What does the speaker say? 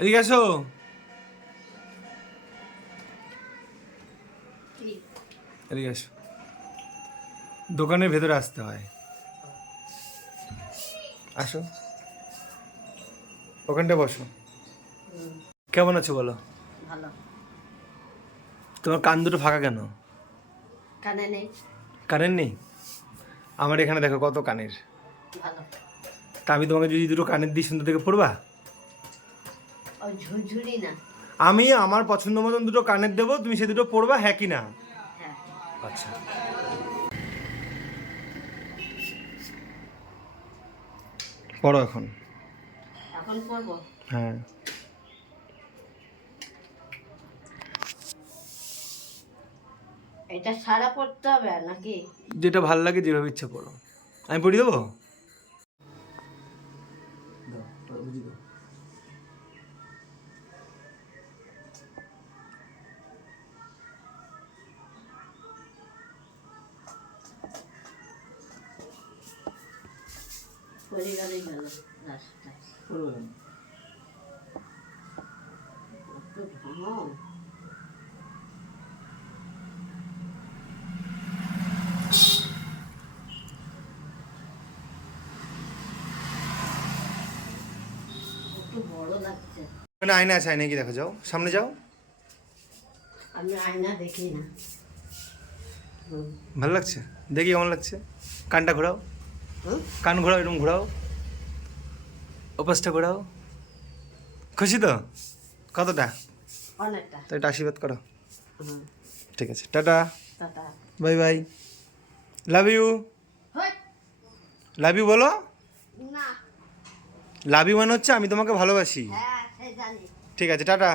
এদিকে আসো। এদিকে আসো, দোকানের ভেতরে আসতে হয়। আসো, ওখানটা বসো। কেমন আছো বলো? ভালো। তোমার কান দুটো ফাঁকা কেন? কানে নেই। কানের নেই? আমার এখানে দেখো কত কানের। ভালো। তা আমি তোমাকে যদি দুটো কানের দিই, সুন্দর থেকে পড়বা? ও ঝুরঝুরি না। আমি আমার পছন্দ মতন দুটো কানের দেবো, তুমি সে দুটো পড়বা, হ্যাঁ কি না? হ্যাঁ। আচ্ছা, পড়ো এখন। এখন পড়বো। হ্যাঁ। এটা সারা পড়তে হবে নাকি? যেটা ভাল লাগে, যেভাবে ইচ্ছা পড়ো। আমি পড়িয়ে দেবো? পড়ে গেলেই ভালো রাস্তায়। কত ঘাম। একটু বড় লাগছে। ওখানে আয়না আছে, আয়নায় কি দেখো, যাও সামনে যাও। আমি আয়না দেখি না। ভালো লাগছে? দেখি কেমন লাগছে। কানটা ঘোরাও, কান ঘোরাও, এরকম ঘোরাও, ওপাশটা ঘোরাও। খুশি তো? কতটা? অনেকটা। তো এটা আশীর্বাদ করো। হুম। ঠিক আছে, tata, tata. Bye bye, love you. হই। লাভ ইউ বলো। না। লাভ ইউ মানে হচ্ছে আমি তোমাকে ভালোবাসি। হ্যাঁ সে জানি। ঠিক আছে, টাটা।